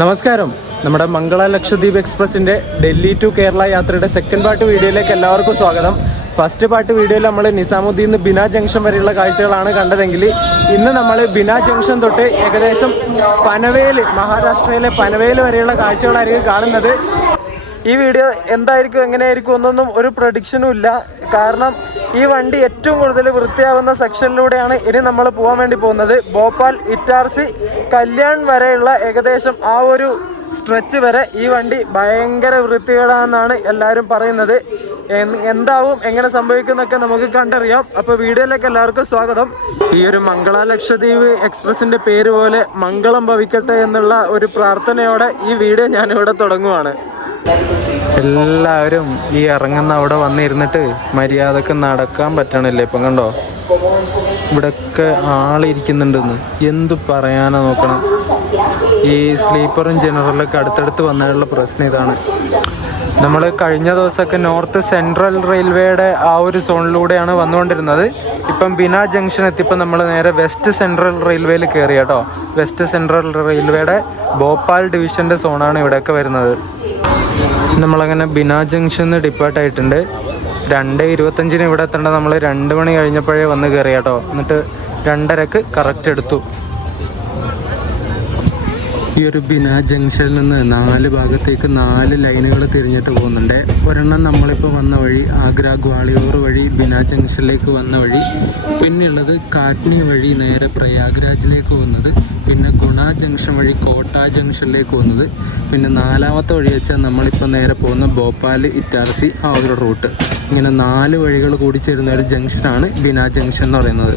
നമസ്കാരം. നമ്മുടെ മംഗള ലക്ഷദ്വീപ് എക്സ്പ്രസിൻ്റെ ഡൽഹി ടു കേരള യാത്രയുടെ സെക്കൻഡ് പാർട്ട് വീഡിയോയിലേക്ക് എല്ലാവർക്കും സ്വാഗതം. ഫസ്റ്റ് പാർട്ട് വീഡിയോയിൽ നമ്മൾ നിസാമുദ്ദീൻ നിന്ന് ബിന ജംഗ്ഷൻ വരെയുള്ള കാഴ്ചകളാണ് കണ്ടതെങ്കിൽ ഇന്ന് നമ്മൾ ബിന ജംഗ്ഷൻ തൊട്ട് ഏകദേശം പനവേൽ, മഹാരാഷ്ട്രയിലെ പനവേൽ വരെയുള്ള കാഴ്ചകളായിരിക്കും കാണുന്നത്. ഈ വീഡിയോ എന്തായിരിക്കും എങ്ങനെയായിരിക്കും എന്നൊന്നും ഒരു പ്രഡിക്ഷനും ഇല്ല. കാരണം ഈ വണ്ടി ഏറ്റവും കൂടുതൽ വൃത്തിയാവുന്ന സെക്ഷനിലൂടെയാണ് ഇനി നമ്മൾ പോകാൻ വേണ്ടി പോകുന്നത്. ഭോപ്പാൽ, ഇറ്റാർസി, കല്യാൺ വരെയുള്ള ഏകദേശം ആ ഒരു സ്ട്രെച്ച് വരെ ഈ വണ്ടി ഭയങ്കര വൃത്തികേടാണെന്നാണ് എല്ലാവരും പറയുന്നത്. എന്താവും, എങ്ങനെ സംഭവിക്കുന്നൊക്കെ നമുക്ക് കണ്ടറിയാം. അപ്പോൾ വീഡിയോയിലേക്ക് എല്ലാവർക്കും സ്വാഗതം. ഈ ഒരു മംഗള ലക്ഷദ്വീപ് എക്സ്പ്രസിൻ്റെ പേര് പോലെ മംഗളം ഭവിക്കട്ടെ എന്നുള്ള ഒരു പ്രാർത്ഥനയോടെ ഈ വീഡിയോ ഞാനിവിടെ തുടങ്ങുവാണ്. എല്ലാവരും ഈ ഇറങ്ങുന്ന അവിടെ വന്നിരുന്നിട്ട് മര്യാദക്ക് നടക്കാൻ പറ്റണില്ലേ? ഇപ്പം കണ്ടോ, ഇവിടെയൊക്കെ ആളിരിക്കുന്നുണ്ടെന്ന്. എന്തു പറയാനാ നോക്കണം. ഈ സ്ലീപ്പറും ജനറലൊക്കെ അടുത്തടുത്ത് വന്നാലുള്ള പ്രശ്നം ഇതാണ്. നമ്മൾ കഴിഞ്ഞ ദിവസമൊക്കെ നോർത്ത് സെൻട്രൽ റെയിൽവേയുടെ ആ ഒരു സോണിലൂടെയാണ് വന്നുകൊണ്ടിരുന്നത്. ഇപ്പം ബിന ജംഗ്ഷൻ എത്തിയപ്പോൾ നമ്മൾ നേരെ വെസ്റ്റ് സെൻട്രൽ റെയിൽവേയിൽ കയറി കേട്ടോ. വെസ്റ്റ് സെൻട്രൽ റെയിൽവേയുടെ ഭോപ്പാൽ ഡിവിഷൻ്റെ സോണാണ് ഇവിടെയൊക്കെ വരുന്നത്. നമ്മളങ്ങനെ ബിന ജംഗ്ഷനിൽ ഡിപ്പാർട്ടായിട്ടുണ്ട്. 2:25 ഇവിടെ എത്തേണ്ട നമ്മൾ 2 മണി കഴിഞ്ഞപ്പോഴേ വന്ന് കയറി കേട്ടോ. എന്നിട്ട് 2:30 കറക്റ്റ് എടുത്തു. ഈ ഒരു ബിന ജംഗ്ഷനിൽ നിന്ന് 4 ഭാഗത്തേക്ക് 4 ലൈനുകൾ തിരിഞ്ഞിട്ട് പോകുന്നുണ്ട്. ഒരെണ്ണം നമ്മളിപ്പോൾ വന്ന വഴി ആഗ്ര ഗ്വാളിയോർ വഴി ബിന ജംഗ്ഷനിലേക്ക് വന്ന വഴി, പിന്നെയുള്ളത് കാറ്റ്നി വഴി നേരെ പ്രയാഗ്രാജിലേക്ക് പോകുന്നത്, പിന്നെ ഗുണ ജംഗ്ഷൻ വഴി കോട്ട ജംഗ്ഷനിലേക്ക് പോകുന്നത്, പിന്നെ 4ാമത്തെ വഴി വെച്ചാൽ നമ്മളിപ്പോൾ നേരെ പോകുന്ന ഭോപ്പാൽ, ഇറ്റാർസി ആ ഒരു റൂട്ട്. ഇങ്ങനെ 4 വഴികൾ കൂടി ചേരുന്ന ഒരു ജംഗ്ഷനാണ് ബിന ജംഗ്ഷൻ എന്ന് പറയുന്നത്.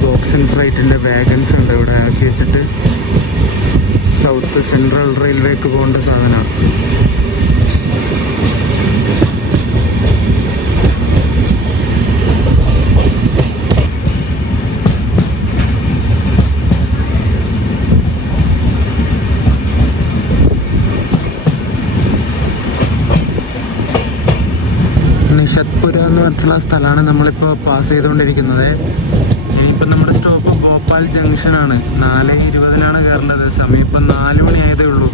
ബോക്സിംഗ് ഫ്ലൈറ്റിൻ്റെ വാഗൻസ് ഉണ്ട് ഇവിടെ ആക്കി വെച്ചിട്ട്. സൗത്ത് സെൻട്രൽ റെയിൽവേക്ക് പോകേണ്ട സാധനമാണ്. നിഷത്പുര എന്ന് പറഞ്ഞിട്ടുള്ള സ്ഥലമാണ് നമ്മളിപ്പോൾ പാസ് ചെയ്തുകൊണ്ടിരിക്കുന്നത്. ഇപ്പം നമ്മുടെ സ്റ്റോപ്പ് ഭോപ്പാൽ ജംഗ്ഷനാണ്. 4:20 കയറേണ്ടത്. സമയം ഇപ്പം 4 മണി ആയതേ ഉള്ളൂ.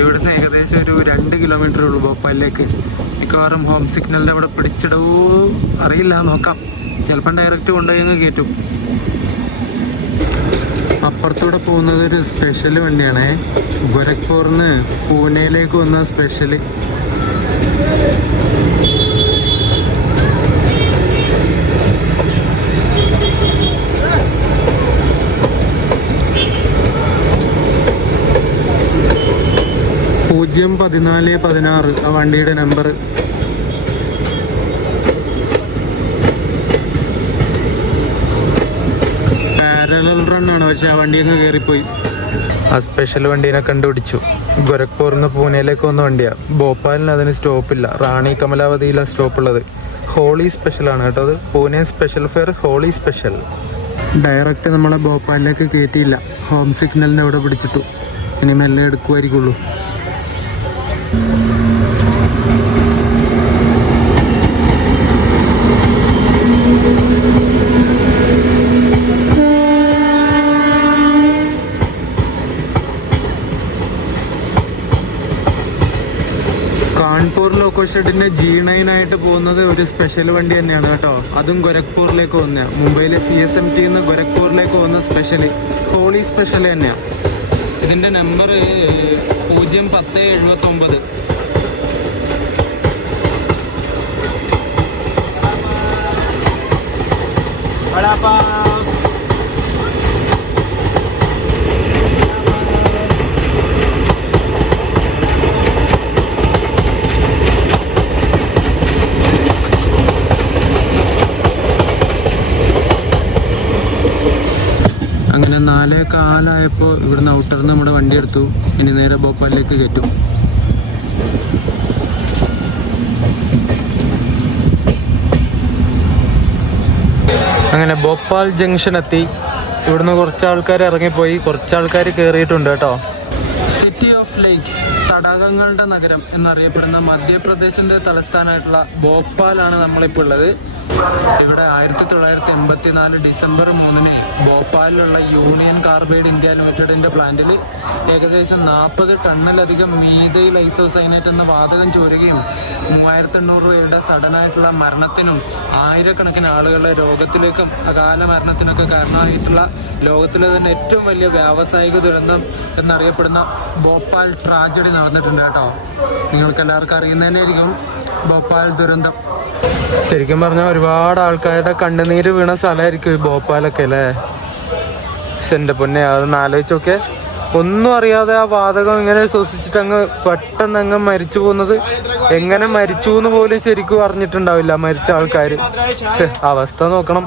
ഇവിടുന്ന് ഏകദേശം ഒരു 2 കിലോമീറ്ററേ ഉള്ളൂ ഭോപ്പാലിലേക്ക്. മിക്കവാറും ഹോം സിഗ്നലിൻ്റെ അവിടെ പിടിച്ചിടൂ അറിയില്ല, നോക്കാം. ചിലപ്പം ഡയറക്റ്റ് കൊണ്ടുപോയി കയറ്റും. അപ്പുറത്തൂടെ പോകുന്നത് ഒരു സ്പെഷ്യൽ വണ്ടിയാണ്. ഗോരഖ്പൂറിന്ന് പൂനെയിലേക്ക് വന്ന സ്പെഷ്യൽ. പൂജ്യം 1416 ആ വണ്ടിയുടെ നമ്പർ. റണ്ണാണ്, പക്ഷെ ആ വണ്ടിയൊക്കെ കയറിപ്പോയി. ആ സ്പെഷ്യൽ വണ്ടീനെ കണ്ടുപിടിച്ചു. ഗോരഖ്പൂരിൽ നിന്ന് പൂനെയിലേക്ക് വന്ന വണ്ടിയാണ്. ഭോപ്പാലിന് അതിന് സ്റ്റോപ്പില്ല. റാണി കമലാവതിയിലാണ് സ്റ്റോപ്പുള്ളത്. ഹോളി സ്പെഷ്യലാണ് കേട്ടോ അത്. Pune special fare, Holi special. Direct നമ്മളെ ഭോപ്പാലിലേക്ക് കയറ്റിയില്ല. ഹോം സിഗ്നലിന് അവിടെ പിടിച്ചിട്ടു. ഇനി മെല്ലെ എടുക്കുമായിരിക്കുള്ളൂ. കാൺപൂർ ലോക്കോ ഷെഡിന് G9 ആയിട്ട് പോകുന്നത് ഒരു സ്പെഷ്യൽ വണ്ടി തന്നെയാണ് കേട്ടോ. അതും ഗോരഖ്പൂരിലേക്ക് പോകുന്ന, മുംബൈയിലെ CSMT നിന്ന് ഗോരഖ്പൂരിലേക്ക് പോകുന്ന സ്പെഷ്യൽ, ഹോളി സ്പെഷ്യൽ തന്നെയാണ്. ഇതിൻ്റെ നമ്പർ 01079. അങ്ങനെ 4:15 ഇവിടുന്ന് ഔട്ടറിന്ന് നമ്മുടെ വണ്ടി എടുത്തു. ഇനി നേരെ ഭോപ്പാലിലേക്ക് കയറ്റും. അങ്ങനെ ഭോപ്പാൽ ജംഗ്ഷൻ എത്തി. ഇവിടുന്ന് കുറച്ച് ആൾക്കാർ ഇറങ്ങിപ്പോയി, കുറച്ച് ആൾക്കാർ കയറിയിട്ടുണ്ട് കേട്ടോ. സിറ്റി ഓഫ് ലേക്സ്, തടാകങ്ങളുടെ നഗരം എന്നറിയപ്പെടുന്ന മധ്യപ്രദേശിൻ്റെ തലസ്ഥാനമായിട്ടുള്ള ഭോപ്പാലാണ് നമ്മളിപ്പോൾ ഉള്ളത്. ഇവിടെ 1984 ഡിസംബർ 3 ഭോപ്പാലിലുള്ള യൂണിയൻ കാർബൈഡ് ഇന്ത്യ ലിമിറ്റഡിൻ്റെ പ്ലാന്റിൽ ഏകദേശം 40 ടണ്ണിലധികം മീഥൈൽ ഐസോസൈനേറ്റ് എന്ന വാതകം ചോരുകയും 3800 രൂപയുടെ സഡനായിട്ടുള്ള മരണത്തിനും ആയിരക്കണക്കിന് ആളുകളുടെ രോഗത്തിലേക്കും അകാല മരണത്തിനൊക്കെ കാരണമായിട്ടുള്ള ലോകത്തിലെ തന്നെ ഏറ്റവും വലിയ വ്യാവസായിക ദുരന്തം എന്നറിയപ്പെടുന്ന ഭോപ്പാൽ ട്രാജഡി നടന്നിട്ടുണ്ട് കേട്ടോ. നിങ്ങൾക്ക് എല്ലാവർക്കും അറിയുന്നതന്നെയായിരിക്കും ഭോപ്പാൽ ദുരന്തം. ശരിക്കും പറഞ്ഞാൽ ഒരുപാട് ആൾക്കാരുടെ കണ്ണുനീര് വീണ സ്ഥലമായിരിക്കും ഈ ഭോപ്പാലൊക്കെ അല്ലേ. പക്ഷെ എൻ്റെ പൊന്നെ, അതൊന്ന് ആലോചിച്ചൊക്കെ. ഒന്നും അറിയാതെ ആ വാതകം ഇങ്ങനെ ശ്വസിച്ചിട്ട് അങ്ങ് പെട്ടെന്ന് അങ്ങ് മരിച്ചു പോകുന്നത്, എങ്ങനെ മരിച്ചു എന്ന് പോലും ശരിക്കും അറിഞ്ഞിട്ടുണ്ടാവില്ല മരിച്ച ആൾക്കാർ. അവസ്ഥ നോക്കണം.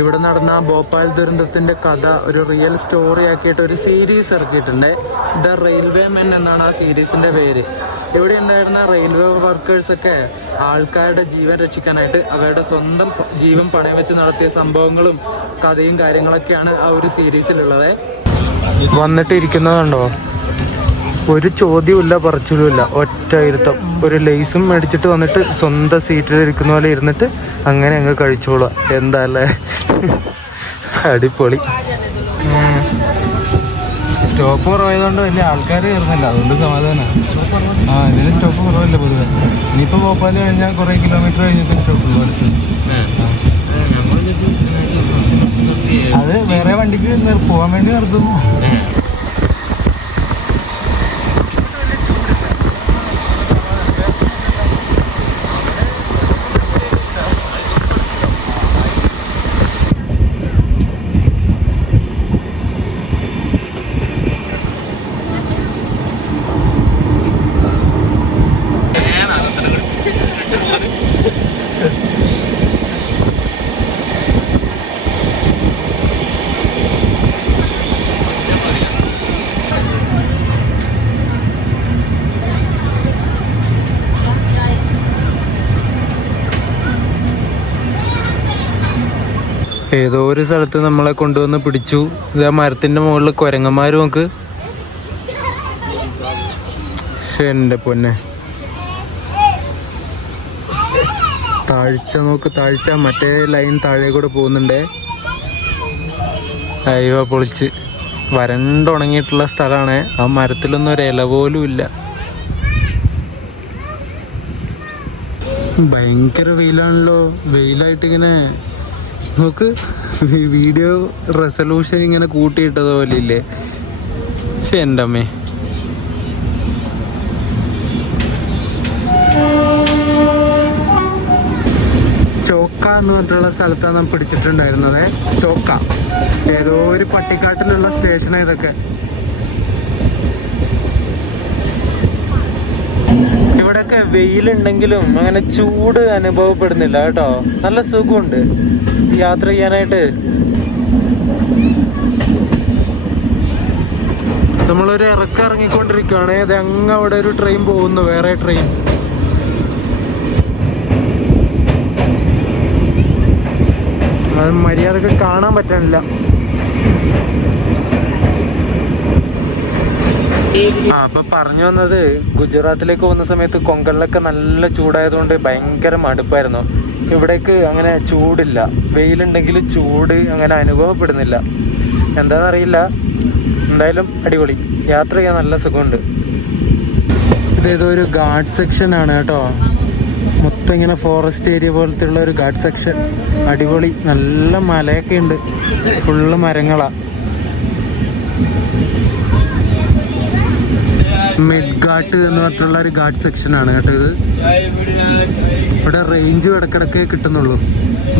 ഇവിടെ നടന്ന ഭോപ്പാൽ ദുരന്തത്തിൻ്റെ കഥ ഒരു റിയൽ സ്റ്റോറി ആക്കിയിട്ട് ഒരു സീരീസ് ഇറക്കിയിട്ടുണ്ട്. ദ റെയിൽവേ മെൻ എന്നാണ് ആ സീരീസിൻ്റെ പേര്. ഇവിടെ ഉണ്ടായിരുന്ന റെയിൽവേ വർക്കേഴ്സൊക്കെ ആൾക്കാരുടെ ജീവൻ രക്ഷിക്കാനായിട്ട് അവരുടെ സ്വന്തം ജീവൻ പണയം വെച്ച് നടത്തിയ സംഭവങ്ങളും കഥയും കാര്യങ്ങളൊക്കെയാണ് ആ ഒരു സീരീസിലുള്ളത്. വന്നിട്ട് ഇരിക്കുന്നതുണ്ടോ, ഒരു ചോദ്യമില്ല പറച്ചിലുമില്ല, ഒറ്റ ഇരുത്തം. ഒരു ലേസും മേടിച്ചിട്ട് വന്നിട്ട് സ്വന്തം സീറ്റിൽ ഇരിക്കുന്ന പോലെ ഇരുന്നിട്ട് അങ്ങനെ അങ്ങ് കഴിച്ചോളുക. എന്താ അല്ലേ, അടിപൊളി. സ്റ്റോപ്പ് കുറവായതുകൊണ്ട് വലിയ ആൾക്കാർ കയറുന്നില്ല, അതുകൊണ്ട് സമാധാനമാണ്. ഇതിന് സ്റ്റോപ്പ് കുറവല്ല പൊതുവെ. ഇനിയിപ്പോൾ ഭോപ്പാൽ കഴിഞ്ഞാൽ കുറേ കിലോമീറ്റർ കഴിഞ്ഞിട്ട് സ്റ്റോപ്പ് ഉള്ളൂ അടുത്ത്. അത് വേറെ വണ്ടിക്ക് പോകാൻ വേണ്ടി നിർത്തുന്നു. ഏതോ ഒരു സ്ഥലത്ത് നമ്മളെ കൊണ്ടുവന്ന് പിടിച്ചു. ഇത് ആ മരത്തിൻ്റെ മുകളിൽ കുരങ്ങന്മാർ നോക്ക്. പക്ഷെ എൻ്റെ പൊന്നെ, താഴ്ച നോക്ക്, താഴ്ച. മറ്റേ ലൈൻ താഴെ കൂടെ പോകുന്നുണ്ടേ. അയ്യോ പൊളിച്ച് വരണ്ടുണങ്ങിയിട്ടുള്ള സ്ഥലമാണ്. ആ മരത്തിലൊന്നും ഒരു ഇല പോലും ഇല്ല. ഭയങ്കര വെയിലാണല്ലോ. വെയിലായിട്ടിങ്ങനെ നോക്ക്, വീഡിയോ റെസൊല്യൂഷൻ ഇങ്ങനെ കൂട്ടിയിട്ടതുപോലെ ഇല്ലേ. പക്ഷെ എൻ്റെ അമ്മേ, ചോക്ക എന്ന് പറഞ്ഞിട്ടുള്ള സ്ഥലത്താണ് നാം പിടിച്ചിട്ടുണ്ടായിരുന്നത്. ചോക്ക ഏതോ ഒരു പട്ടിക്കാട്ടിലുള്ള സ്റ്റേഷനാണ് ഇതൊക്കെ. ഇവിടെയൊക്കെ വെയിലുണ്ടെങ്കിലും അങ്ങനെ ചൂട് അനുഭവപ്പെടുന്നില്ല കേട്ടോ. നല്ല സുഖമുണ്ട് യാത്ര ചെയ്യാനായിട്ട്. നമ്മളൊരു ഇറക്കം ഇറങ്ങിക്കൊണ്ടിരിക്കുകയാണ്. അത് അങ്ങ് അവിടെ ഒരു ട്രെയിൻ പോകുന്നു, വേറെ ട്രെയിൻ. അത് മര്യാദക്ക് കാണാൻ പറ്റണില്ല. അപ്പൊ പറഞ്ഞു വന്നത്, ഗുജറാത്തിലേക്ക് പോകുന്ന സമയത്ത് കൊങ്കണിലൊക്കെ നല്ല ചൂടായതുകൊണ്ട് ഭയങ്കര മടുപ്പായിരുന്നു. ഇവിടേക്ക് അങ്ങനെ ചൂടില്ല, വെയിലുണ്ടെങ്കിലും ചൂട് അങ്ങനെ അനുഭവപ്പെടുന്നില്ല. എന്താണെന്നറിയില്ല, എന്തായാലും അടിപൊളി, യാത്ര ചെയ്യാൻ നല്ല സുഖമുണ്ട്. ഇതേതോ ഒരു ഗാർഡ് സെക്ഷൻ ആണ് കേട്ടോ, മൊത്തം ഇങ്ങനെ ഫോറസ്റ്റ് ഏരിയ പോലത്തെ ഉള്ള ഒരു ഗാർഡ് സെക്ഷൻ. അടിപൊളി, നല്ല മലയൊക്കെ ഉണ്ട്, ഫുള്ള് മരങ്ങളാണ്. മിഡ് ഘാട്ട് എന്ന് പറഞ്ഞിട്ടുള്ള ഒരു ഗാർഡ് സെക്ഷൻ ആണ് കേട്ടോ ഇത്. ഇവിടെ റേഞ്ച് ഇടക്കിടക്കേ കിട്ടുന്നുള്ളൂ,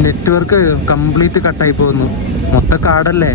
നെറ്റ്വർക്ക് കംപ്ലീറ്റ് കട്ടായി പോകുന്നു. മൊത്തം കാടല്ലേ.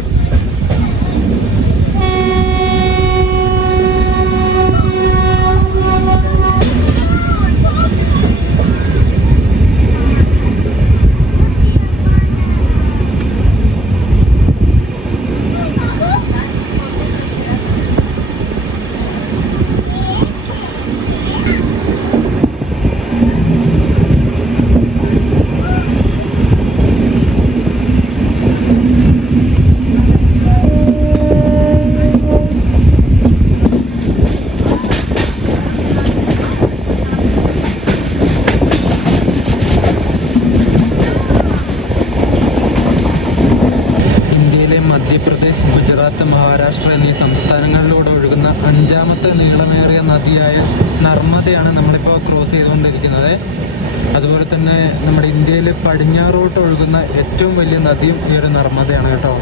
മധ്യപ്രദേശ്, ഗുജറാത്ത്, മഹാരാഷ്ട്ര എന്നീ സംസ്ഥാനങ്ങളിലൂടെ ഒഴുകുന്ന 5ാമത്തെ നീളമേറിയ നദിയായ നർമ്മദയാണ് നമ്മളിപ്പോൾ ക്രോസ് ചെയ്തുകൊണ്ടിരിക്കുന്നത്. അതുപോലെ തന്നെ നമ്മുടെ ഇന്ത്യയിൽ പടിഞ്ഞാറോട്ട് ഒഴുകുന്ന ഏറ്റവും വലിയ നദിയും ഈ ഒരു നർമ്മദയാണ് കേട്ടോ.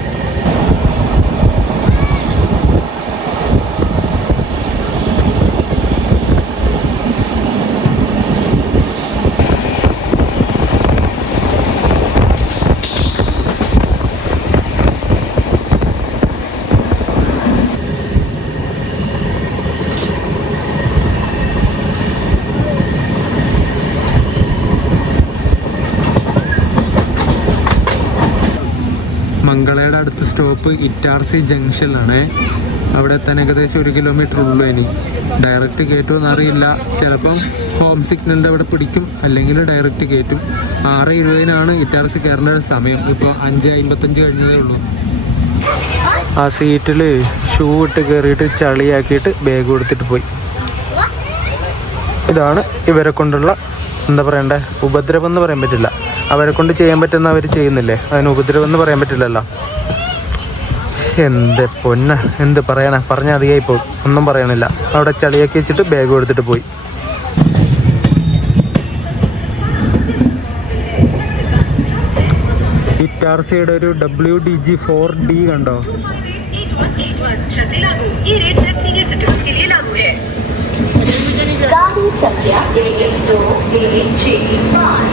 മംഗളയുടെ അടുത്ത സ്റ്റോപ്പ് ഇറ്റാർസി ജംഗ്ഷനിലാണ്. അവിടെ എത്താൻ ഏകദേശം 1 കിലോമീറ്റർ ഉള്ളൂ. ഇനി ഡയറക്റ്റ് കയറ്റുമെന്ന് അറിയില്ല, ചിലപ്പം ഹോം സിഗ്നലിൻ്റെ അവിടെ പിടിക്കും, അല്ലെങ്കിൽ ഡയറക്റ്റ് കയറ്റും. 6:20 ഇറ്റാർസി കയറേണ്ട സമയം. ഇപ്പോൾ 5:55 കഴിഞ്ഞതേ ഉള്ളൂ. ആ സീറ്റിൽ ഷൂ ഇട്ട് കയറിയിട്ട് ചളിയാക്കിയിട്ട് ബാഗ് കൊടുത്തിട്ട് പോയി. ഇതാണ് ഇവരെ കൊണ്ടുള്ള എന്താ പറയണ്ടേ, ഉപദ്രവം എന്ന് പറയാൻ പറ്റില്ല. അവരെ കൊണ്ട് ചെയ്യാൻ പറ്റുന്ന അവർ ചെയ്യുന്നില്ലേ, അതിന് ഉപദ്രവം എന്ന് പറയാൻ പറ്റില്ലല്ലോ. എന്ത് പൊന്ന, എന്ത് പറയാനാ, പറഞ്ഞാൽ അധികമായി പോകും, ഒന്നും പറയണില്ല. അവിടെ ചളിയാക്കി വെച്ചിട്ട് ബാഗ് കൊടുത്തിട്ട് പോയി. ഇറ്റാർസിയുടെ ഒരു WDG4D കണ്ടോ? गाड़ी संख्या 1, 2, 3, 4.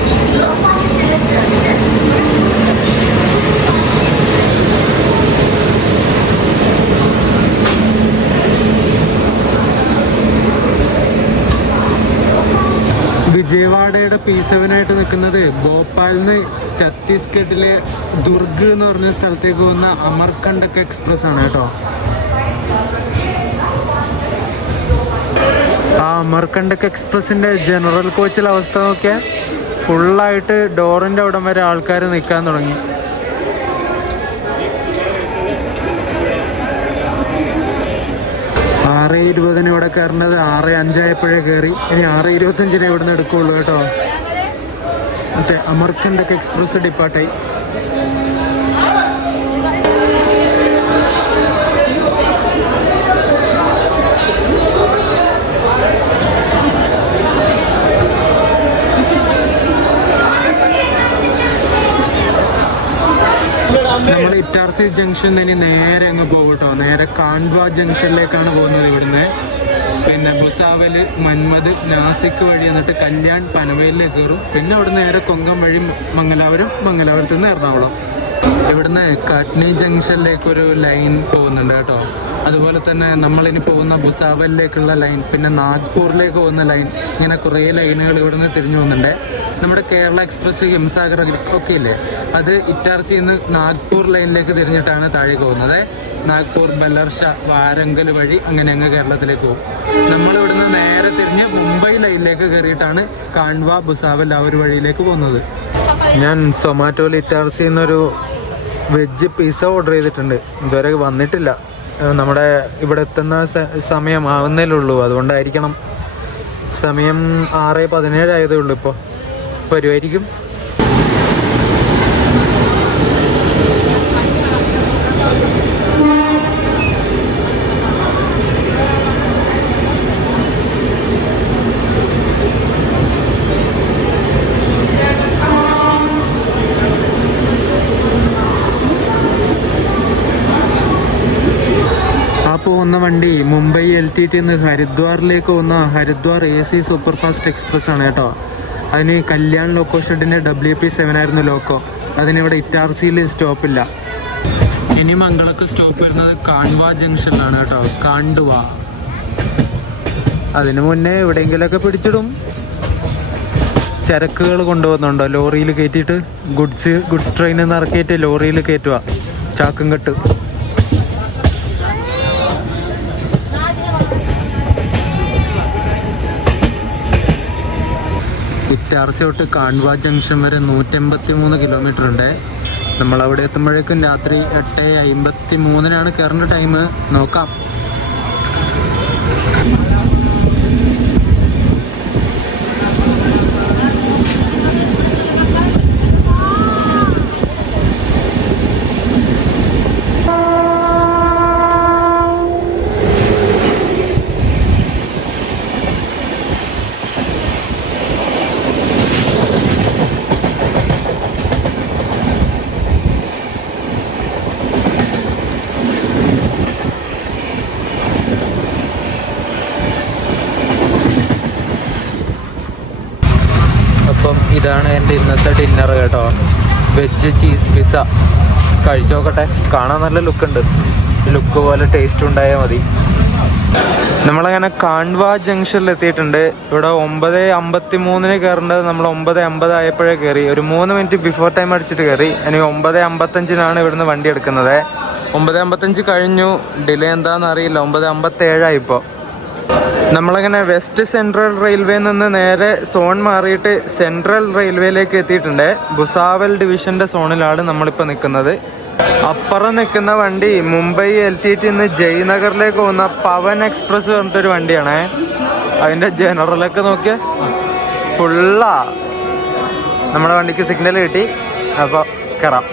വിജയവാഡയുടെ P7 ആയിട്ട് നിൽക്കുന്നത് ഭോപ്പാലിന്ന് ഛത്തീസ്ഗഡിലെ ദുർഗ് എന്ന് പറഞ്ഞ സ്ഥലത്തേക്ക് പോകുന്ന അമർകണ്ടക് എക്സ്പ്രസ് ആണ് കേട്ടോ. ആ അമർകണ്ടക് എക്സ്പ്രസിൻ്റെ ജനറൽ കോച്ചിലെ അവസ്ഥ നോക്കിയാൽ ഫുള്ളായിട്ട് ഡോറിൻ്റെ അവിടം വരെ ആൾക്കാർ നിൽക്കാൻ തുടങ്ങി. ആറ് 20 ഇവിടെ കയറേണ്ടത് 6:05 കയറി. ഇനി 6:25 ഇവിടെ നിന്ന് എടുക്കുകയുള്ളൂ കേട്ടോ. മറ്റേ അമർകണ്ടക് എക്സ്പ്രസ് ഡിപ്പാർട്ടായി. നമ്മൾ ഇറ്റാർസി ജംഗ്ഷൻ ഇനി നേരെ അങ്ങ് പോകും കേട്ടോ. നേരെ കാണ്ട്വ ജംഗ്ഷനിലേക്കാണ് പോകുന്നത് ഇവിടുന്ന്. പിന്നെ ഭുസാവൽ, മന്മദ്, നാസിക് വഴി എന്നിട്ട് കല്യാൺ, പനവേലിലേക്ക് കയറും. പിന്നെ അവിടെ നേരെ കൊങ്കം വഴി മംഗലാപുരം, മംഗലാപുരത്ത് നിന്ന് എറണാകുളം. ഇവിടുന്ന് കാട്നി ജംഗ്ഷനിലേക്കൊരു ലൈൻ പോകുന്നുണ്ട് കേട്ടോ. അതുപോലെ തന്നെ നമ്മളിനി പോകുന്ന ഭുസാവലിലേക്കുള്ള ലൈൻ, പിന്നെ നാഗ്പൂരിലേക്ക് പോകുന്ന ലൈൻ, ഇങ്ങനെ കുറേ ലൈനുകൾ ഇവിടുന്ന് തിരിഞ്ഞു പോകുന്നുണ്ട്. നമ്മുടെ കേരള എക്സ്പ്രസ്, ഹിംസാഗർ ഒക്കെ ഇല്ലേ, അത് ഇറ്റാർസിയിൽ നിന്ന് നാഗ്പൂർ ലൈനിലേക്ക് തിരിഞ്ഞിട്ടാണ് താഴേക്ക് പോകുന്നത്. നാഗ്പൂർ, ബല്ലർഷ, വാരങ്കൽ വഴി അങ്ങനെ അങ്ങ് കേരളത്തിലേക്ക് പോകും. നമ്മളിവിടുന്ന് നേരെ തിരിഞ്ഞ് മുംബൈ ലൈനിലേക്ക് കയറിയിട്ടാണ് കാൺവ, ഭുസാവൽ ആ ഒരു വഴിയിലേക്ക് പോകുന്നത്. ഞാൻ സൊമാറ്റോയിൽ ഇറ്റാർസിൽ നിന്നൊരു വെജ് പിസ്സ ഓർഡർ ചെയ്തിട്ടുണ്ട്. ഇതുവരെ വന്നിട്ടില്ല. നമ്മുടെ ഇവിടെ എത്തുന്ന സമയം ആവുന്നേലുള്ളൂ, അതുകൊണ്ടായിരിക്കണം. സമയം 6:17 ആയതേ ഉള്ളൂ. ഇപ്പോൾ വരുമായിരിക്കും. പോകുന്ന വണ്ടി മുംബൈ LTT നിന്ന് ഹരിദ്വാറിലേക്ക് പോകുന്ന Haridwar AC super fast express ആണ് കേട്ടോ. അതിന് കല്യാൺ ലോക്കോ ഷെഡിൻ്റെ WP7 ആയിരുന്നു ലോക്കോ. അതിനിവിടെ ഇറ്റാർസിയിൽ സ്റ്റോപ്പില്ല. ഇനി മംഗളക്ക് സ്റ്റോപ്പ് വരുന്നത് കാൺവ ജംഗ്ഷനിലാണ് കേട്ടോ. കാണ്ഡുവ. അതിന് മുന്നേ എവിടെയെങ്കിലുമൊക്കെ പിടിച്ചിടും. ചരക്കുകൾ കൊണ്ടുപോകുന്നുണ്ടോ ലോറിയിൽ കയറ്റിയിട്ട്? ഗുഡ്സ് ട്രെയിനിൽ നിന്ന് ഇറക്കിയിട്ട് ലോറിയിൽ കയറ്റുക. ചാക്കും കെട്ട്. ഇറ്റാർസി തൊട്ട് കാൺവ ജംഗ്ഷൻ വരെ 183 കിലോമീറ്റർ ഉണ്ട്. നമ്മളവിടെ എത്തുമ്പോഴേക്കും രാത്രി 8:53 കയറേണ്ട ടൈം. നോക്കാം. അപ്പം ഇതാണ് എൻ്റെ ഇന്നത്തെ ഡിന്നർ കേട്ടോ. Veg cheese pizza. കഴിച്ചു നോക്കട്ടെ. കാണാൻ നല്ല ലുക്കുണ്ട്. ലുക്ക് പോലെ ടേസ്റ്റ് ഉണ്ടായാൽ മതി. നമ്മളങ്ങനെ കാൺവ ജംഗ്ഷനിൽ എത്തിയിട്ടുണ്ട്. ഇവിടെ 9:53 കയറേണ്ടത് നമ്മൾ 9:50 ആയപ്പോഴേ കയറി. ഒരു 3 മിനിറ്റ് ബിഫോർ ടൈം അടിച്ചിട്ട് കയറി. ഇനി 9:55 ഇവിടുന്ന് വണ്ടി എടുക്കുന്നത്. 9:55 കഴിഞ്ഞു. ഡിലേ എന്താണെന്ന് അറിയില്ല. 9:57 ഇപ്പോൾ. നമ്മളങ്ങനെ വെസ്റ്റ് സെൻട്രൽ റെയിൽവേയിൽ നിന്ന് നേരെ സോൺ മാറിയിട്ട് സെൻട്രൽ റെയിൽവേയിലേക്ക് എത്തിയിട്ടുണ്ട്. ഭുസാവൽ ഡിവിഷൻ്റെ സോണിലാണ് നമ്മളിപ്പോൾ നിൽക്കുന്നത്. അപ്പുറം നിൽക്കുന്ന വണ്ടി മുംബൈ LTT നിന്ന് ജയ്നഗറിലേക്ക് പോകുന്ന പവൻ എക്സ്പ്രസ് പറഞ്ഞിട്ടൊരു വണ്ടിയാണേ. അതിൻ്റെ ജനറലൊക്കെ നോക്കിയാൽ ഫുള്ളാ. നമ്മുടെ വണ്ടിക്ക് സിഗ്നൽ കിട്ടി. അപ്പോൾ കയറാം.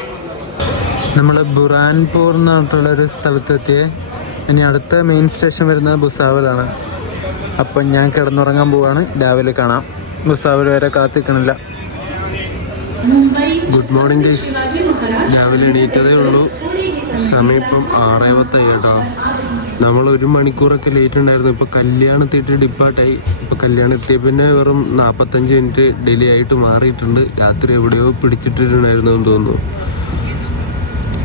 നമ്മൾ ബുറാൻപൂർ എന്ന് പറഞ്ഞിട്ടുള്ളൊരു സ്ഥലത്തെത്തിയേ. ഇനി അടുത്ത മെയിൻ സ്റ്റേഷൻ വരുന്നത് ഭുസാവലാണ്. അപ്പം ഞാൻ കിടന്നുറങ്ങാൻ പോവാണ്. രാവിലെ കാണാം. ഭുസാവൽ വരെ കാത്തിക്കണില്ല. Good morning guys. രാവിലെ എണീറ്റതേ ഉള്ളൂ. സമയം ഇപ്പം 6:10 കേട്ടോ. നമ്മൾ 1 മണിക്കൂറൊക്കെ ലേറ്റ് ഉണ്ടായിരുന്നു. ഇപ്പോൾ കല്യാണത്തിട്ട് ഡിപ്പാർട്ടായി. ഇപ്പോൾ കല്യാണം എത്തിയ പിന്നെ വെറും 45 മിനിറ്റ് ഡിലേ ആയിട്ട് മാറിയിട്ടുണ്ട്. രാത്രി എവിടെയോ പിടിച്ചിട്ടിട്ടുണ്ടായിരുന്നു എന്ന് തോന്നുന്നു.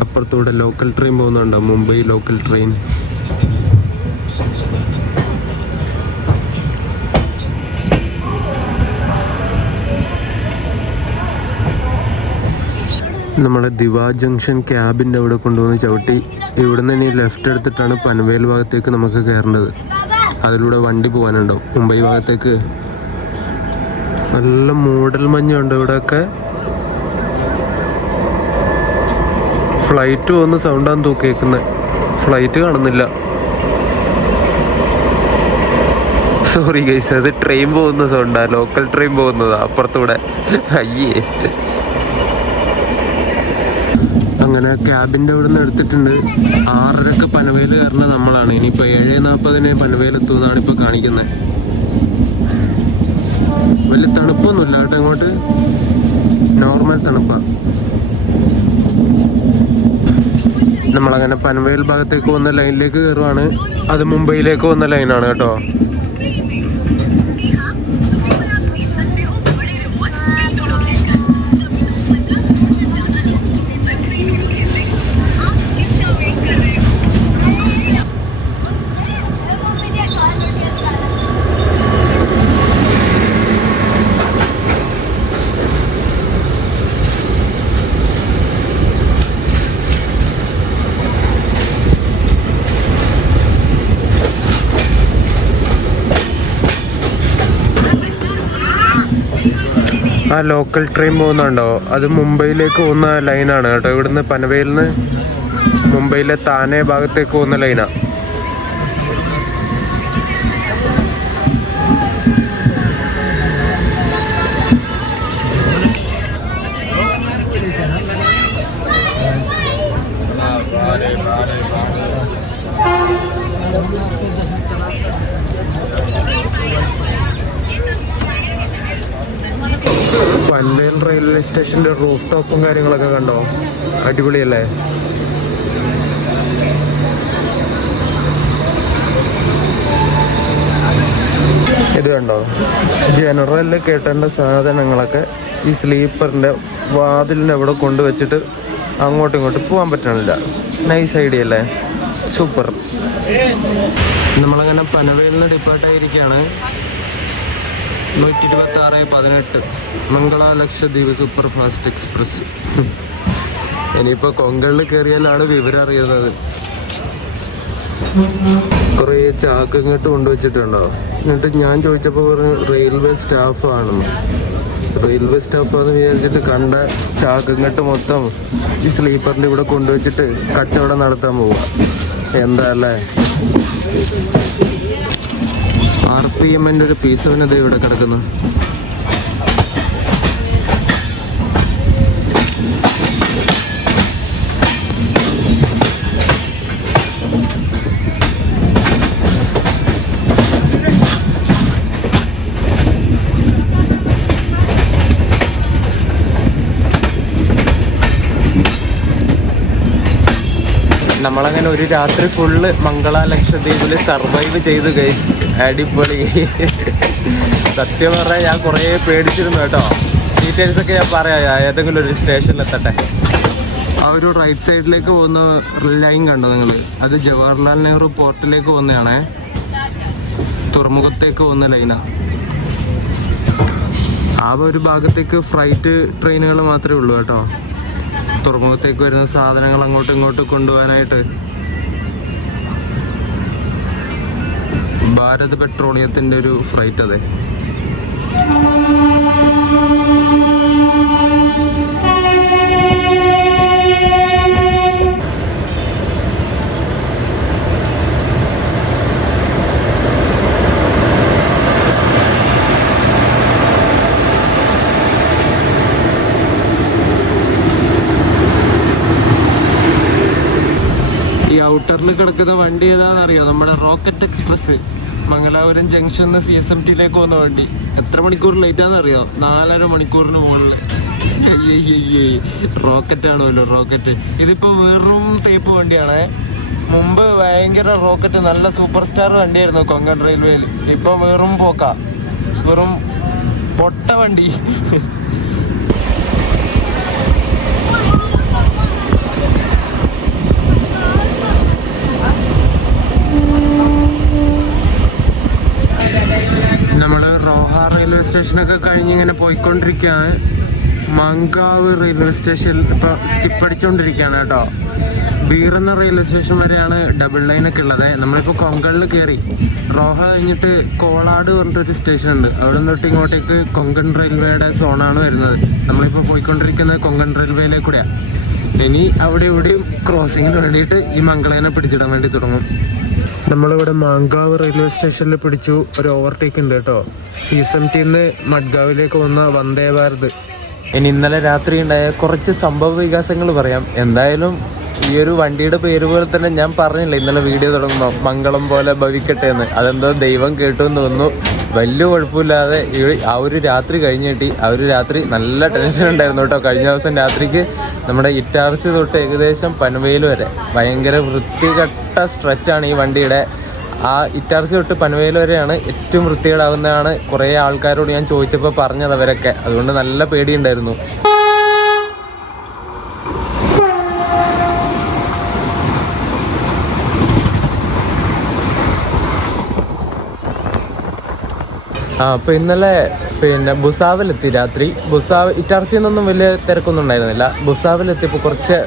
അപ്പുറത്തൂടെ ലോക്കൽ ട്രെയിൻ പോകുന്നുണ്ടോ? Mumbai local train. നമ്മളെ ദിവാ ജംഗ്ഷൻ ക്യാബിൻ്റെ അവിടെ കൊണ്ടുവന്ന് ചവിട്ടി. ഇവിടുന്ന് ഇനി ലെഫ്റ്റ് എടുത്തിട്ടാണ് പൻവേൽ ഭാഗത്തേക്ക് നമുക്ക് കയറേണ്ടത്. അതിലൂടെ വണ്ടി പോകാനുണ്ടോ മുംബൈ ഭാഗത്തേക്ക്. നല്ല മൂടൽ മഞ്ഞുണ്ട് ഇവിടെയൊക്കെ. ഫ്ലൈറ്റ് പോകുന്ന സൗണ്ടാന്ന് കേൾക്കുന്നത്. ഫ്ലൈറ്റ് കാണുന്നില്ല. സോറി ഗൈസ്, അത് ട്രെയിൻ പോകുന്ന സൗണ്ടാ. ലോക്കൽ ട്രെയിൻ പോകുന്നതാ അപ്പുറത്തൂടെ. അയ്യേ. അങ്ങനെ ക്യാബിൻ്റെ അവിടെ നിന്ന് എടുത്തിട്ടുണ്ട്. 6:30 പനവേൽ കയറുന്നത് നമ്മളാണ്. ഇനിയിപ്പോൾ 7:40 പനവേൽ എത്തുമെന്നാണ് ഇപ്പോൾ കാണിക്കുന്നത്. വലിയ തണുപ്പൊന്നുമില്ല കേട്ടോ. അങ്ങോട്ട് നോർമൽ തണുപ്പാണ്. നമ്മളങ്ങനെ പനവേൽ ഭാഗത്തേക്ക് പോകുന്ന ലൈനിലേക്ക് കയറുവാണ്. അത് മുംബൈയിലേക്ക് പോകുന്ന ലൈനാണ് കേട്ടോ. ആ ലോക്കൽ ട്രെയിൻ പോകുന്നുണ്ടോ? അത് മുംബൈയിലേക്ക് പോകുന്ന ലൈനാണ് കേട്ടോ. ഇവിടുന്ന് പനവേലിൽ നിന്ന് മുംബൈയിലെ താനെ ഭാഗത്തേക്ക് പോകുന്ന ലൈനാണ്. പൻവേൽ റെയിൽവേ സ്റ്റേഷൻ്റെ റൂഫ് ടോപ്പും കാര്യങ്ങളൊക്കെ കണ്ടോ? അടിപൊളിയല്ലേ? ഇത് കണ്ടോ? ജനറലിൽ കേട്ടേണ്ട സാധനങ്ങളൊക്കെ ഈ സ്ലീപ്പറിൻ്റെ വാതിലിൻ്റെ അവിടെ കൊണ്ടുവച്ചിട്ട് അങ്ങോട്ടും ഇങ്ങോട്ടും പോകാൻ പറ്റണില്ല. നൈസ് ഐഡിയ അല്ലേ? സൂപ്പർ. നമ്മളങ്ങനെ പനവേലിൽ നിന്ന് ഡിപ്പാർട്ടായിരിക്കുകയാണ്. 126/18 Mangala Lakshadweep super fast express. ഇനിയിപ്പോൾ കൊങ്കണിൽ കയറിയാലാണ് വിവരം അറിയുന്നത്. കുറേ ചാക്ക് ഇങ്ങോട്ട് കൊണ്ടുവച്ചിട്ടുണ്ടോ? എന്നിട്ട് ഞാൻ ചോദിച്ചപ്പോൾ പറഞ്ഞു റെയിൽവേ സ്റ്റാഫാണെന്ന്. റെയിൽവേ സ്റ്റാഫാന്ന് വിചാരിച്ചിട്ട് കണ്ട ചാക്ക് ഇങ്ങോട്ട് മൊത്തം ഈ സ്ലീപ്പറിൻ്റെ ഇവിടെ കൊണ്ടുവച്ചിട്ട് കച്ചവടം നടത്താൻ പോവുക. എന്താ അല്ലേ? RPMൻ്റെ ഒരു പീസ് അവനത് ഇവിടെ കിടക്കുന്നു. നമ്മളങ്ങനെ ഒരു രാത്രി ഫുള്ള് മംഗള ലക്ഷദ്വീപിൽ സർവൈവ് ചെയ്തു ഗൈസ്. അടിപൊളി. സത്യം പറഞ്ഞാൽ ഞാൻ കുറേ പേടിച്ചിരുന്നു കേട്ടോ. ഡീറ്റെയിൽസൊക്കെ ഞാൻ പറയാം ഏതെങ്കിലും ഒരു സ്റ്റേഷനിലെത്തട്ടെ. ആ ഒരു റൈറ്റ് സൈഡിലേക്ക് പോകുന്ന ലൈൻ കണ്ടോ നിങ്ങൾ? അത് ജവഹർലാൽ നെഹ്റു പോർട്ടിലേക്ക് പോകുന്നതാണേ. തുറമുഖത്തേക്ക് പോകുന്ന ലൈനാണ്. ആ ഒരു ഭാഗത്തേക്ക് ഫ്ലൈറ്റ് ട്രെയിനുകൾ മാത്രമേ ഉള്ളൂ കേട്ടോ. തുറമുഖത്തേക്ക് വരുന്ന സാധനങ്ങൾ അങ്ങോട്ടും ഇങ്ങോട്ടും കൊണ്ടുപോകാനായിട്ട്. ഭാരത് പെട്രോളിയത്തിൻ്റെ ഒരു ഫ്ലൈറ്റ് അതെ. ഈ ഔട്ടറിൽ കിടക്കുന്ന വണ്ടി ഏതാണെന്നറിയോ? നമ്മുടെ റോക്കറ്റ് എക്സ്പ്രസ്. മംഗലാപുരം ജംഗ്ഷനിൽ CSMTയിലേക്ക് പോകുന്ന വണ്ടി. എത്ര മണിക്കൂർ ലേറ്റാണെന്നറിയോ? 4.5 മണിക്കൂറിന് മുകളിൽ. അയ്യയ്യേ, റോക്കറ്റാണല്ലോ റോക്കറ്റ്. ഇതിപ്പോൾ വെറും തേപ്പ് വണ്ടിയാണേ. മുമ്പ് ഭയങ്കര റോക്കറ്റ് നല്ല സൂപ്പർ സ്റ്റാർ വണ്ടിയായിരുന്നു കൊങ്കൺ റെയിൽവേയിൽ. ഇപ്പം വെറും പോക്ക, വെറും പൊട്ട വണ്ടി. നമ്മൾ റോഹ റെയിൽവേ സ്റ്റേഷനൊക്കെ കഴിഞ്ഞിങ്ങനെ പോയിക്കൊണ്ടിരിക്കുകയാണ്. മങ്കാവ് റെയിൽവേ സ്റ്റേഷനിൽ ഇപ്പോൾ സ്കിപ്പ് അടിച്ചുകൊണ്ടിരിക്കുകയാണ് കേട്ടോ. ബീർ എന്ന റെയിൽവേ സ്റ്റേഷൻ വരെയാണ് ഡബിൾ ലൈനൊക്കെ ഉള്ളത്. നമ്മളിപ്പോൾ കൊങ്കണിൽ കയറി. റോഹ കഴിഞ്ഞിട്ട് കോളാട് പറഞ്ഞിട്ടൊരു സ്റ്റേഷൻ ഉണ്ട്. അവിടെ നിന്നിട്ട് ഇങ്ങോട്ടേക്ക് കൊങ്കൺ റെയിൽവേയുടെ സോണാണ് വരുന്നത്. നമ്മളിപ്പോൾ പോയിക്കൊണ്ടിരിക്കുന്നത് കൊങ്കൺ റെയിൽവേയിലേക്കൂടെയാണ്. ഇനി അവിടെ ഇവിടെയും ക്രോസിങ്ങിന് വേണ്ടിയിട്ട് ഈ മംഗളേനെ പിടിച്ചിടാൻ വേണ്ടി തുടങ്ങും. നമ്മളിവിടെ മാങ്കാവ് റെയിൽവേ സ്റ്റേഷനിൽ പിടിച്ചു. ഒരു ഓവർടേക്ക് ഉണ്ട് കേട്ടോ. CSMTന്ന് മഡ്ഗാവിലേക്ക് വന്ന വന്ദേ ഭാരത്. ഇനി ഇന്നലെ രാത്രി ഉണ്ടായ കുറച്ച് സംഭവ വികാസങ്ങൾ പറയാം. എന്തായാലും ഈ ഒരു വണ്ടിയുടെ പേര് പോലെ തന്നെ ഞാൻ പറഞ്ഞില്ല ഇന്നലെ വീഡിയോ തുടങ്ങുമ്പോൾ, മംഗളം പോലെ ഭവിക്കട്ടെ എന്ന്. അതെന്തോ ദൈവം കേട്ടു എന്ന് തോന്നുന്നു. വലിയ കുഴപ്പമില്ലാതെ ആ ഒരു രാത്രി കഴിഞ്ഞ് കിട്ടി. ആ ഒരു രാത്രി നല്ല ടെൻഷൻ ഉണ്ടായിരുന്നു കേട്ടോ. കഴിഞ്ഞ ദിവസം രാത്രിക്ക് നമ്മുടെ ഇറ്റാർസി തൊട്ട് ഏകദേശം പനവേൽ വരെ ഭയങ്കര വൃത്തികെട്ട സ്ട്രെച്ചാണ് ഈ വണ്ടിയുടെ. ആ ഇറ്റാർസി തൊട്ട് പനവേൽ വരെയാണ് ഏറ്റവും വൃത്തികേടാവുന്നതാണ് കുറേ ആൾക്കാരോട് ഞാൻ ചോദിച്ചപ്പോൾ പറഞ്ഞത് അവരൊക്കെ. അതുകൊണ്ട് നല്ല പേടിയുണ്ടായിരുന്നു. അപ്പോൾ ഇന്നലെ ബുസാവിലെത്തി രാത്രി. ഇറ്റാർസിയിൽ നിന്നൊന്നും വലിയ തിരക്കൊന്നും ഉണ്ടായിരുന്നില്ല. ബുസാവിലെത്തിയപ്പോൾ കുറച്ച്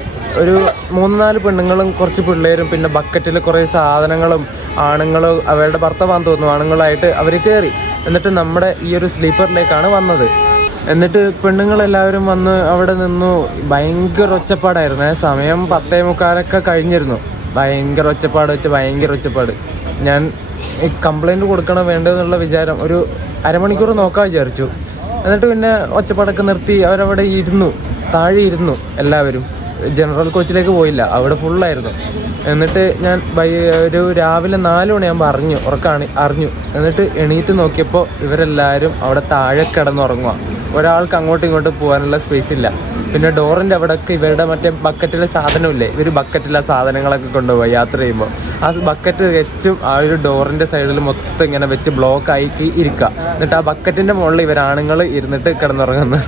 ഒരു 3-4 പെണ്ണുങ്ങളും കുറച്ച് പിള്ളേരും പിന്നെ ബക്കറ്റിൽ കുറേ സാധനങ്ങളും ആണുങ്ങളും അവരുടെ ഭർത്താവാന്ന് തോന്നുന്നു ആണുങ്ങളായിട്ട് അവർ കയറി. എന്നിട്ട് നമ്മുടെ ഈ ഒരു സ്ലീപ്പറിലേക്കാണ് വന്നത്. എന്നിട്ട് പെണ്ണുങ്ങളെല്ലാവരും വന്ന് അവിടെ നിന്നു. ഭയങ്കര ഒച്ചപ്പാടായിരുന്നു. സമയം 10:45 കഴിഞ്ഞിരുന്നു. ഭയങ്കര ഒച്ചപ്പാട്. ഞാൻ കംപ്ലൈൻറ്റ് കൊടുക്കണം വേണ്ടതെന്നുള്ള വിചാരം ഒരു അരമണിക്കൂർ നോക്കാൻ വിചാരിച്ചു. എന്നിട്ട് പിന്നെ ഒച്ചപ്പാടൊക്കെ നിർത്തി അവരവിടെ താഴെ ഇരുന്നു. എല്ലാവരും ജനറൽ കോച്ചിലേക്ക് പോയില്ല, അവിടെ ഫുള്ളായിരുന്നു. എന്നിട്ട് ഞാൻ ഒരു രാവിലെ 4 മണിയാകുമ്പോൾ അറിഞ്ഞു. എന്നിട്ട് എണീറ്റ് നോക്കിയപ്പോൾ ഇവരെല്ലാവരും അവിടെ താഴെ കിടന്നുറങ്ങുക. ഒരാൾക്ക് അങ്ങോട്ടും ഇങ്ങോട്ടും പോകാനുള്ള സ്പേസ് ഇല്ല. പിന്നെ ഡോറിൻ്റെ അവിടെയൊക്കെ ഇവരുടെ മറ്റേ ബക്കറ്റിലെ സാധനമില്ലേ, ഇവർ ബക്കറ്റിലെ സാധനങ്ങളൊക്കെ കൊണ്ടുപോയി യാത്ര ചെയ്യുമ്പോൾ ആ ബക്കറ്റ് വെച്ചും ആ ഒരു ഡോറിൻ്റെ സൈഡിൽ മൊത്തം ഇങ്ങനെ വെച്ച് ബ്ലോക്കായി ഇരിക്കുക. എന്നിട്ട് ആ ബക്കറ്റിൻ്റെ മുകളിൽ ഇവരാണുങ്ങൾ ഇരുന്നിട്ട് കിടന്നുറങ്ങുന്നു.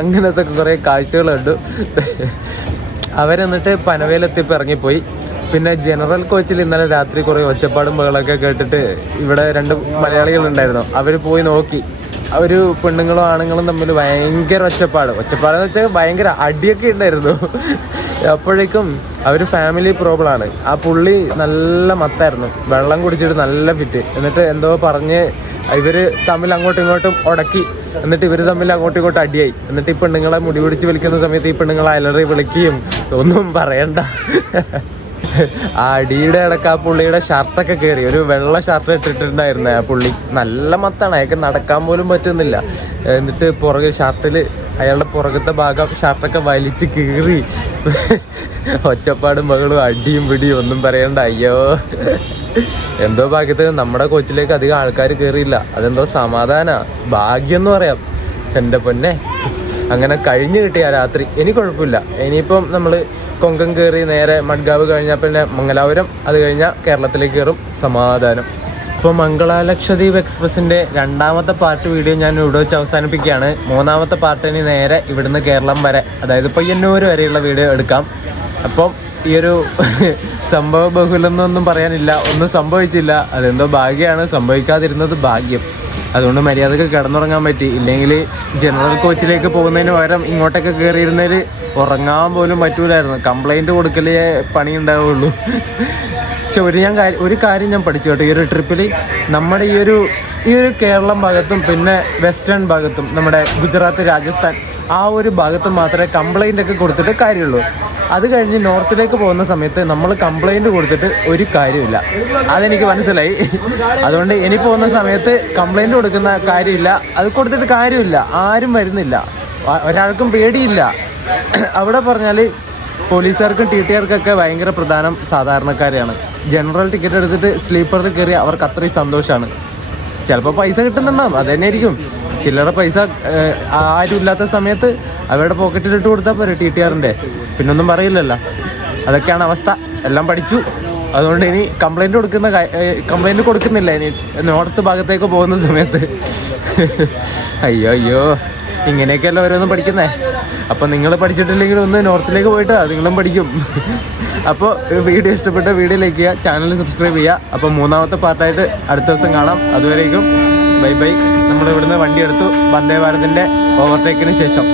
അങ്ങനത്തെ കുറേ കാഴ്ചകൾ കണ്ടു. അവരെന്നിട്ട് പനവേലെത്തിയപ്പോൾ ഇറങ്ങിപ്പോയി. പിന്നെ ജനറൽ കോച്ചിൽ ഇന്നലെ രാത്രി കുറേ ഒച്ചപ്പാടും ബഹളമൊക്കെ കേട്ടിട്ട് ഇവിടെ 2 മലയാളികളുണ്ടായിരുന്നു. അവർ പോയി നോക്കി. അവർ പെണ്ണുങ്ങളും ആണുങ്ങളും തമ്മിൽ ഭയങ്കര ഒച്ചപ്പാടെന്ന് വെച്ചാൽ ഭയങ്കര അടിയൊക്കെ ഉണ്ടായിരുന്നു. അപ്പോഴേക്കും അവർ ഫാമിലി പ്രോബ്ലമാണ്. ആ പുള്ളി നല്ല മത്തായിരുന്നു, വെള്ളം കുടിച്ചിട്ട് നല്ല ഫിറ്റ്. എന്നിട്ട് എന്തോ പറഞ്ഞ് ഇവർ തമ്മിൽ അങ്ങോട്ടും ഇങ്ങോട്ടും ഉടക്കി. എന്നിട്ട് ഇവർ തമ്മിൽ അങ്ങോട്ടും ഇങ്ങോട്ടും അടിയായി. എന്നിട്ട് ഈ പെണ്ണുങ്ങളെ മുടി പിടിച്ച് വിളിക്കുന്ന സമയത്ത് ഈ പെണ്ണുങ്ങളെ അലറി വിളിക്കുകയും ഒന്നും പറയണ്ട. ആ അടിയുടെ ഇടയ്ക്ക് ആ പുള്ളിയുടെ ഷർട്ടൊക്കെ കയറി. ഒരു വെള്ള ഷർട്ട് ഇട്ടിട്ടുണ്ടായിരുന്നു ആ പുള്ളി. നല്ല മത്താണ്, അയാൾക്ക് നടക്കാൻ പോലും പറ്റുന്നില്ല. എന്നിട്ട് അയാളുടെ പുറകത്തെ ഭാഗം ഷർട്ടൊക്കെ വലിച്ച് കീറി. ഒച്ചപ്പാടും ബഹളും അടിയും പിടിയും ഒന്നും പറയണ്ട. അയ്യോ, എന്തോ ഭാഗ്യത്തിന് നമ്മുടെ കോച്ചിലേക്ക് അധികം ആൾക്കാർ കയറിയില്ല. അതെന്തോ ഭാഗ്യം എന്ന് പറയാം. എൻ്റെ പൊന്നെ, അങ്ങനെ കഴിഞ്ഞു കിട്ടിയ രാത്രി. ഇനി കുഴപ്പമില്ല. ഇനിയിപ്പം നമ്മൾ കൊങ്കൺ കയറി നേരെ മഡ്ഗാവ് കഴിഞ്ഞാൽ പിന്നെ മംഗലാപുരം, അത് കഴിഞ്ഞാൽ കേരളത്തിലേക്ക് കയറും. സമാധാനം. ഇപ്പോൾ മംഗള ലക്ഷദ്വീപ് എക്സ്പ്രസിൻ്റെ 2ാമത്തെ പാർട്ട് വീഡിയോ ഞാൻ ഇവിടെ വെച്ച് അവസാനിപ്പിക്കുകയാണ്. 3ാമത്തെ പാർട്ടിന് നേരെ ഇവിടുന്ന് കേരളം വരെ, അതായത് പയ്യന്നൂർ വരെയുള്ള വീഡിയോ എടുക്കാം. അപ്പം ഈ ഒരു സംഭവ ബഹുലമെന്നൊന്നും പറയാനില്ല, ഒന്നും സംഭവിച്ചില്ല. അതെന്തോ ഭാഗ്യമാണ്, സംഭവിക്കാതിരുന്നത് ഭാഗ്യം. അതുകൊണ്ട് മര്യാദക്ക് കിടന്നുറങ്ങാൻ പറ്റി. ഇല്ലെങ്കിൽ ജനറൽ കോച്ചിലേക്ക് പോകുന്നതിന് പകരം ഇങ്ങോട്ടൊക്കെ കയറിയിരുന്നതിൽ ഉറങ്ങാൻ പോലും പറ്റൂലായിരുന്നു. കംപ്ലൈൻറ്റ് കൊടുക്കലേ പണി ഉണ്ടാവുള്ളൂ. പക്ഷെ ഒരു കാര്യം ഞാൻ പഠിച്ചു കേട്ടോ ഈ ഒരു ട്രിപ്പിൽ. നമ്മുടെ ഈ ഒരു കേരളം ഭാഗത്തും പിന്നെ വെസ്റ്റേൺ ഭാഗത്തും നമ്മുടെ ഗുജറാത്ത്, രാജസ്ഥാൻ ആ ഒരു ഭാഗത്തും മാത്രമേ കംപ്ലൈൻ്റ് ഒക്കെ കൊടുത്തിട്ട് കാര്യമുള്ളൂ. അത് കഴിഞ്ഞ് നോർത്തിലേക്ക് പോകുന്ന സമയത്ത് നമ്മൾ കംപ്ലൈൻറ്റ് കൊടുത്തിട്ട് ഒരു കാര്യമില്ല. അതെനിക്ക് മനസ്സിലായി. അതുകൊണ്ട് ഇനി പോകുന്ന സമയത്ത് കംപ്ലൈൻറ്റ് കൊടുക്കുന്ന കാര്യമില്ല, അത് കൊടുത്തിട്ട് കാര്യമില്ല. ആരും വരുന്നില്ല, ഒരാൾക്കും പേടിയില്ല. അവിടെ പറഞ്ഞാൽ പോലീസുകാർക്കും TTRക്കൊക്കെ ഭയങ്കര പ്രധാനം സാധാരണക്കാരെയാണ്. ജനറൽ ടിക്കറ്റ് എടുത്തിട്ട് സ്ലീപ്പറിൽ കയറി അവർക്ക് അത്രയും സന്തോഷമാണ്. ചിലപ്പോൾ പൈസ കിട്ടുന്നുണ്ടാവും, അത് തന്നെ ആയിരിക്കും. ചില്ലറ പൈസ ആരും ഇല്ലാത്ത സമയത്ത് അവരുടെ പോക്കറ്റിലിട്ട് കൊടുത്താൽ പോരെ TTRൻ്റെ, പിന്നൊന്നും പറയില്ലല്ലോ. അതൊക്കെയാണ് അവസ്ഥ. എല്ലാം പഠിച്ചു. അതുകൊണ്ട് ഇനി കംപ്ലൈൻറ്റ് കൊടുക്കുന്നില്ല ഇനി നോർത്ത് ഭാഗത്തേക്ക് പോകുന്ന സമയത്ത്. അയ്യോ, ഇങ്ങനെയൊക്കെയല്ല ഓരോന്നും പഠിക്കുന്നേ. അപ്പോൾ നിങ്ങൾ പഠിച്ചിട്ടില്ലെങ്കിൽ ഒന്ന് നോർത്തിലേക്ക് പോയിട്ട് നിങ്ങളും പഠിക്കും. അപ്പോൾ വീഡിയോ ഇഷ്ടപ്പെട്ട വീഡിയോ ലൈക്ക് ചെയ്യുക, ചാനൽ സബ്സ്ക്രൈബ് ചെയ്യുക. അപ്പോൾ 3ാമത്തെ പാർട്ടായിട്ട് അടുത്ത ദിവസം കാണാം. അതുവരേക്കും ബൈ. നമ്മൾ ഇവിടുന്ന് വണ്ടി എടുത്തു വന്ദേ ഭാരതിൻ്റെ ഓവർടേക്കിന് ശേഷം.